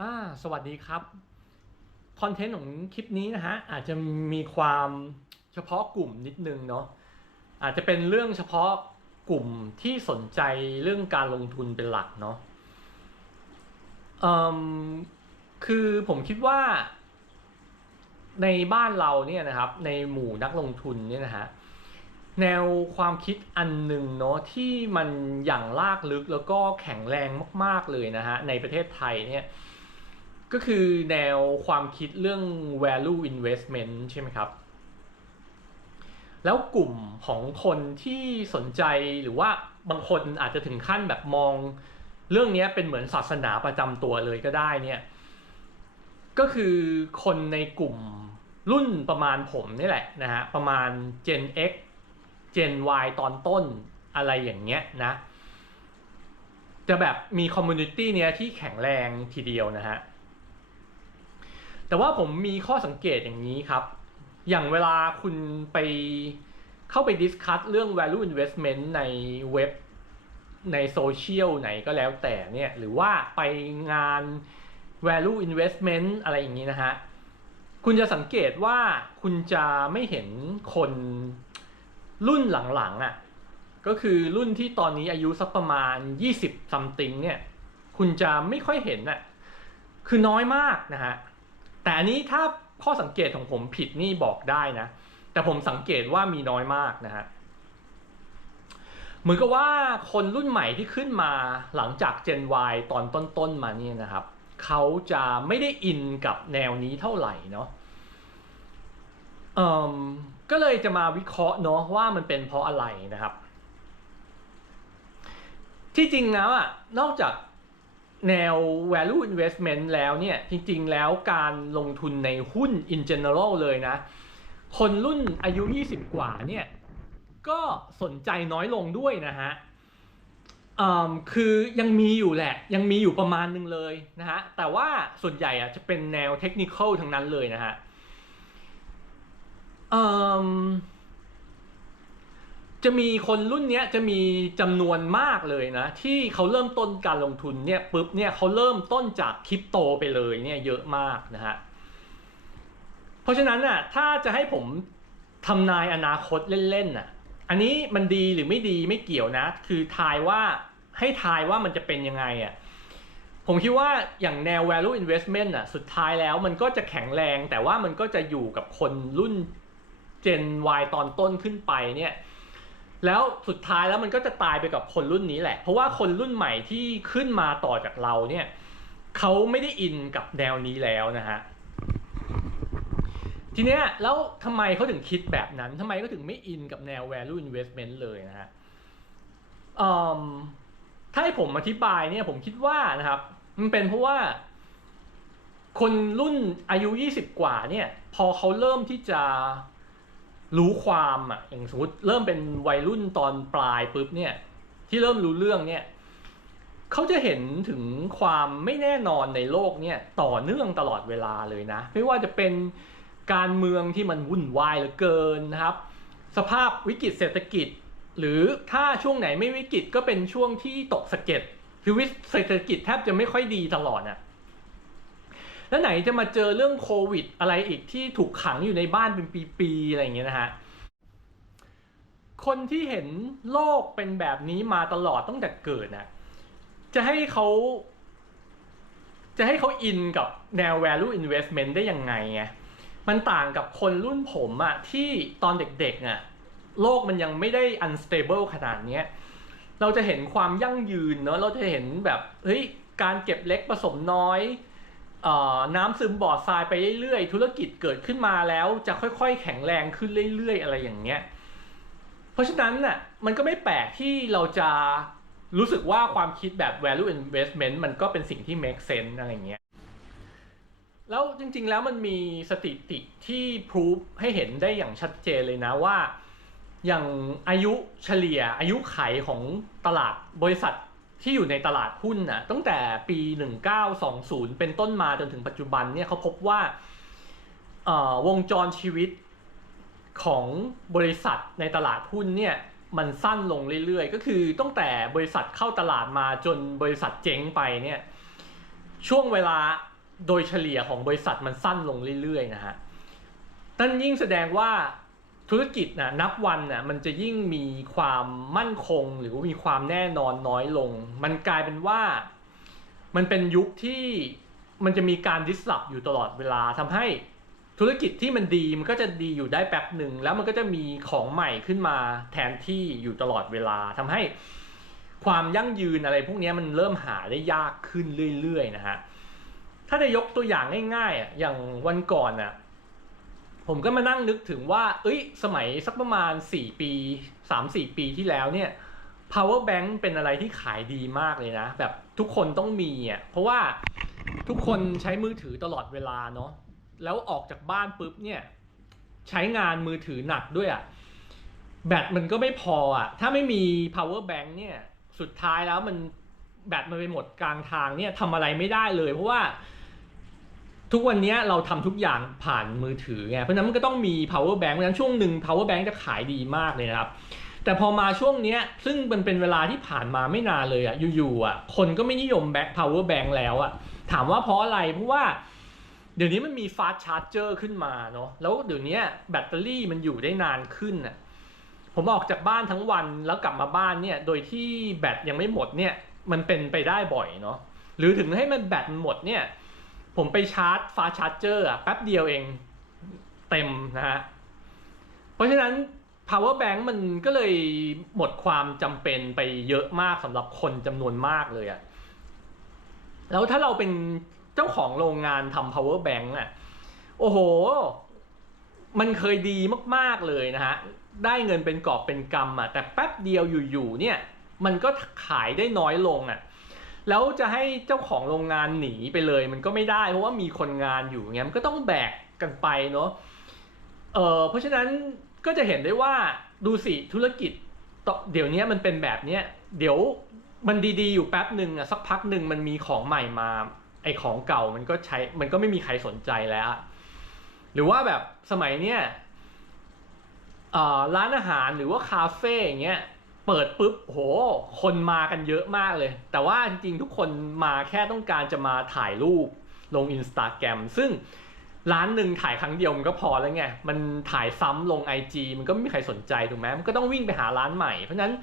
อ่าสวัสดีครับ คอนเทนต์ของคลิปนี้นะฮะ อาจจะมีความเฉพาะกลุ่มนิดนึงเนาะอาจจะเป็นเรื่องเฉพาะกลุ่มที่สนใจเรื่องการลงทุนเป็นหลักเนาะอ่มคือผมคิดว่า ในบ้านเราเนี่ยนะครับ ในหมู่นักลงทุนเนี่ยนะฮะแนวความคิดอันหนึ่งเนาะที่มันอย่างลากลึกแล้วก็แข็งแรงมาก ๆเลยนะฮะในประเทศไทยเนี่ย ก็คือแนวความคิดเรื่อง value investment ใช่ไหมครับ แล้วกลุ่มของคนที่สนใจหรือว่าบางคนอาจจะถึงขั้นแบบมอง เรื่องนี้เป็นเหมือนศาสนาประจำตัวเลยก็ได้เนี่ย ก็คือคนในกลุ่มรุ่นประมาณผมนี่แหละนะฮะประมาณ Gen X Gen Y ตอนต้นอะไรอย่างเงี้ยนะ จะแบบมีคอมมูนิตี้เนี้ยที่แข็งแรงทีเดียวนะฮะ แต่ว่าผมมีข้อสังเกตอย่างนี้ครับ อย่างเวลาคุณไปเข้าไปดิสคัตเรื่อง value investment ในเว็บในโซเชียลไหนก็แล้วแต่เนี่ย หรือว่าไปงาน value investment อะไรอย่างนี้นะฮะ คุณจะสังเกตว่าคุณจะไม่เห็นคนรุ่นหลังๆอะ่ะ ก็คือรุ่นที่ตอนนี้อายุสักประมาณ 20 something เนี่ย คุณจะไม่ค่อยเห็นอะ คือน้อยมากนะฮะ แต่อันนี้ถ้าข้อสังเกตของผมผิดนี่บอกได้นะ แต่ผมสังเกตว่ามีน้อยมากนะฮะเหมือนกับว่าคนรุ่นใหม่ที่ขึ้นมาหลังจาก Gen Y ตอนต้นๆมาเนี่ยนะครับ เขาจะไม่ได้อินกับแนวนี้เท่าไหร่เนาะอ่มก็เลยจะมาวิเคราะห์เนาะว่ามันเป็นเพราะอะไรนะครับ ที่จริงแล้วอะนอกจาก แนว value investment แล้วเนี่ย จริงๆ แล้วการลงทุนในหุ้น in general เลยนะ คนรุ่นอายุ 20 กว่าเนี่ย ก็สนใจน้อยลงด้วยนะฮะอืมคือยังมีอยู่แหละ ยังมีอยู่ประมาณนึงเลยนะฮะ แต่ว่าส่วนใหญ่อะจะเป็นแนวเทคนิคทั้งนั้นเลยนะฮะอืม จะมีคนรุ่นนี้จะมีจำนวนมากเลยนะ ที่เขาเริ่มต้นการลงทุนเนี่ยปุ๊บเนี่ยเขาเริ่มต้นจากคริปโตไปเลยเนี่ยเยอะมากนะฮะเพราะฉะนั้นน่ะถ้าจะให้ผมทำนายอนาคตเล่นๆน่ะอันนี้มันดีหรือไม่ดีไม่เกี่ยวนะ คือทายว่าให้ทายว่ามันจะเป็นยังไงอะผมคิดว่าอย่างแนว value investment อะสุดท้ายแล้วมันก็จะแข็งแรงแต่ว่ามันก็จะอยู่กับคนรุ่น Gen Y ตอนต้นขึ้นไปเนี่ย แล้วสุดท้ายแล้วมันก็จะตายไปกับคนรุ่นนี้แหละ เพราะว่าคนรุ่นใหม่ที่ขึ้นมาต่อจากเราเนี่ยเขาไม่ได้อินกับแนวนี้แล้วนะฮะทีเนี้ยแล้วทำไมเขาถึงคิดแบบนั้นทำไมเขาถึงไม่อินกับแนว value investment เลยนะฮะถ้าให้ผมอธิบายเนี่ยผมคิดว่านะครับ มันเป็นเพราะว่า คนรุ่นอายุ 20 กว่าเนี่ย พอเขาเริ่มที่จะ รู้ความอะอย่างสมมติเริ่มเป็นวัยรุ่นตอนปลายปุ๊บเนี่ย ที่เริ่มรู้เรื่องเนี่ยเขาจะเห็นถึงความไม่แน่นอนในโลกเนี่ยต่อเนื่องตลอดเวลาเลยนะ ไม่ว่าจะเป็นการเมืองที่มันวุ่นวายเหลือเกินนะครับ สภาพวิกฤตเศรษฐกิจ หรือถ้าช่วงไหนไม่วิกฤตก็เป็นช่วงที่ตกสะเก็ดคือวิเศรษฐกิจแทบจะไม่ค่อยดีตลอดอะ แล้วไหนจะมาเจอเรื่องโควิด อะไรอีกที่ถูกขังอยู่ในบ้านเป็นปีๆอะไรอย่างเงี้ยนะฮะคนที่เห็นโลกเป็นแบบนี้มาตลอดตั้งแต่เกิดน่ะจะให้เขา จะให้เขาอินกับแนว value investment ได้ยังไงไงมันต่างกับคนรุ่นผมอะที่ตอนเด็กๆอะโลกมันยังไม่ได้ unstable ขนาดเนี้ยเราจะเห็นความยั่งยืนเนอะเราจะเห็นแบบเฮ้ยการเก็บเล็กผสมน้อย น้ำซึมบ่อทรายไปเรื่อยๆ ธุรกิจเกิดขึ้นมาแล้วจะค่อยๆ แข็งแรงขึ้นเรื่อยๆ อะไรอย่างเงี้ย เพราะฉะนั้นน่ะมันก็ไม่แปลกที่เราจะรู้สึกว่าความคิดแบบ value investment มันก็เป็นสิ่งที่ make sense อะไรเงี้ย แล้วจริงๆแล้วมันมีสถิติที่พ o ู f ให้เห็นได้อย่างชัดเจนเลยนะว่า อย่างอายุเฉลี่ยอายุไขของตลาดบริษัท ที่อยู่ในตลาดหุ้นนะตั้งแต่ปี 1920 เป็นต้นมาจนถึงปัจจุบันเนี่ยเขาพบว่าวงจรชีวิตของบริษัทในตลาดหุ้นเนี่ยมันสั้นลงเรื่อยๆ ก็คือตั้งแต่บริษัทเข้าตลาดมาจนบริษัทเจ๊งไปเนี่ยช่วงเวลาโดยเฉลี่ยของบริษัทมันสั้นลงเรื่อยๆนะฮะนั่นยิ่งแสดงว่า ธุรกิจนะนับวันน่ะมันจะยิ่งมีความมั่นคง หรือว่ามีความแน่นอนน้อยลง มันกลายเป็นว่ามันเป็นยุคที่มันจะมีการดิสลอฟอยู่ตลอดเวลาทำให้ธุรกิจที่มันดีมันก็จะดีอยู่ได้แป๊บหนึ่งแล้วมันก็จะมีของใหม่ขึ้นมาแทนที่อยู่ตลอดเวลาทำให้ความยั่งยืนอะไรพวกนี้มันเริ่มหาได้ยากขึ้นเรื่อยๆนะฮะถ้าได้ยกตัวอย่างง่ายๆอะอย่างวันก่อนอะ ผมก็มานั่งนึกถึงว่า เอ้ย สมัยสักประมาณ 4 ปี 3-4 ปีที่แล้วเนี่ย power bank เป็นอะไรที่ขายดีมากเลยนะ แบบทุกคนต้องมีอะ เพราะว่าทุกคนใช้มือถือตลอดเวลาเนาะ แล้วออกจากบ้านปุ๊บเนี่ย ใช้งานมือถือหนักด้วยอะ แบตมันก็ไม่พออะ ถ้าไม่มี power bank เนี่ย สุดท้ายแล้วมันแบตมันไปหมดกลางทางเนี่ยทำอะไรไม่ได้เลย เพราะว่า ทุกวันนี้เราทำทุกอย่างผ่านมือถือไงเพราะฉะนั้นมันก็ต้องมี power bank เพราะฉะนั้นช่วงหนึ่ง power bank จะขายดีมากเลยนะครับ แต่พอมาช่วงนี้ซึ่งมันเป็นเวลาที่ผ่านมาไม่นานเลยอะอยู่ๆอะคนก็ไม่นิยมแบ็ค power bank แล้วอะถามว่าเพราะอะไรเพราะว่าเดี๋ยวนี้มันมี fast charger ขึ้นมาเนาะแล้วเดี๋ยวนี้แบตเตอรี่มันอยู่ได้นานขึ้นอะผมออกจากบ้านทั้งวันแล้วกลับมาบ้านเนี่ยโดยที่แบตยังไม่หมดเนี่ยมันเป็นไปได้บ่อยเนาะหรือถึงให้มันแบตมันหมดเนี่ย ผมไปชาร์จฟาชาร์จเจอร์อะแป๊บเดียวเองเต็มนะฮะ เพราะฉะนั้น power bank มันก็เลยหมดความจำเป็นไปเยอะมากสำหรับคนจำนวนมากเลยอะแล้วถ้าเราเป็นเจ้าของโรงงานทำ power bank อะโอ้โห มันเคยดีมากๆเลยนะฮะ ได้เงินเป็นกอบเป็นกำอะแต่แป๊บเดียวอยู่ๆเนี่ย มันก็ขายได้น้อยลงอะ แล้วจะให้เจ้าของโรงงานหนีไปเลย มันก็ไม่ได้ เพราะว่ามีคนงานอยู่เงี้ยมันก็ต้องแบกกันไปเนาะเออเพราะฉะนั้นก็จะเห็นได้ว่าดูสิธุรกิจต่อเดี๋ยวนี้มันเป็นแบบเนี้ยเดี๋ยวมันดีๆอยู่แป๊บหนึ่งอะสักพักหนึ่งมันมีของใหม่มา ไอของเก่ามันก็ใช้มันก็ไม่มีใครสนใจแล้ว หรือว่าแบบสมัยเนี้ยร้านอาหารหรือว่าคาเฟ่อย่างเงี้ย เปิดปุ๊บโห คนมากันเยอะมากเลย แต่ว่าจริงๆทุกคนมาแค่ต้องการจะมาถ่ายรูปลงอินสตาแกรมซึ่งร้านหนึ่งถ่ายครั้งเดียวมันก็พอแล้วไง มันถ่ายซ้ำลง IG มันก็ไม่มีใครสนใจถูกไหมมันก็ต้องวิ่งไปหาร้านใหม่ เพราะฉะนั้น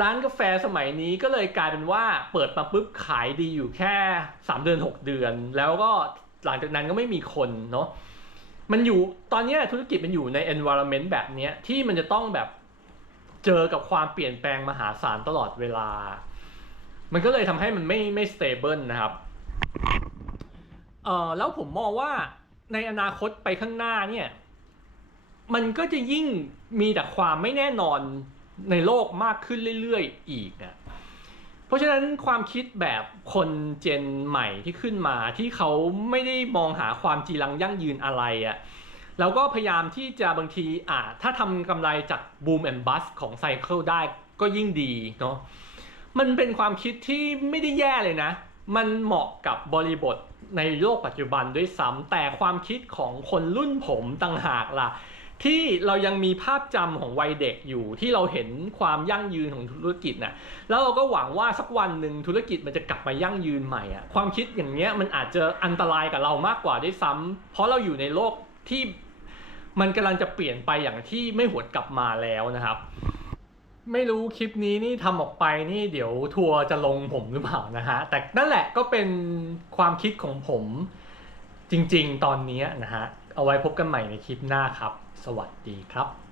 ร้านกาแฟสมัยนี้ก็เลยกลายเป็นว่าเปิดมาปุ๊บขายดีอยู่แค่ 3 เดือน 6 เดือน แล้วก็หลังจากนั้นก็ไม่มีคนเนาะมันอยู่ตอนนี้ธุรกิจมันอยู่ใน environment แบบนี้ที่มันจะต้องแบบ เจอกับความเปลี่ยนแปลงมหาศาลตลอดเวลา มันก็เลยทำให้มันไม่ไม่ stable นะครับเอ่อแล้วผมมองว่าในอนาคตไปข้างหน้าเนี่ยมันก็จะยิ่งมีแต่ความไม่แน่นอนในโลกมากขึ้นเรื่อยๆ อีกอะเพราะฉะนั้นความคิดแบบคนเจนใหม่ที่ขึ้นมาที่เขาไม่ได้มองหาความจีรังยั่งยืนอะไรอะ แล้วก็พยายามที่จะบางทีอ่าถ้าทำกำไรจากบูมแอนด์บัสของไซเคิลได้ก็ยิ่งดีเนาะมันเป็นความคิดที่ไม่ได้แย่เลยนะ มันเหมาะกับบริบทในโลกปัจจุบันด้วยซ้ำแต่ความคิดของคนรุ่นผมต่างหากล่ะ ที่เรายังมีภาพจำของวัยเด็กอยู่ที่เราเห็นความยั่งยืนของธุรกิจน่ะแล้วเราก็หวังว่าสักวันหนึ่งธุรกิจมันจะกลับมายั่งยืนใหม่อะความคิดอย่างเนี้ยมันอาจจะอันตรายกับเรามากกว่าด้วยซ้ำเพราะเราอยู่ในโลกที่ มันกำลังจะเปลี่ยนไปอย่างที่ไม่หวนกลับมาแล้วนะครับ ไม่รู้คลิปนี้นี่ทำออกไปนี่เดี๋ยวทัวร์จะลงผมหรือเปล่านะฮะ แต่นั่นแหละก็เป็นความคิดของผมจริงๆ ตอนนี้นะฮะ เอาไว้พบกันใหม่ในคลิปหน้าครับ สวัสดีครับ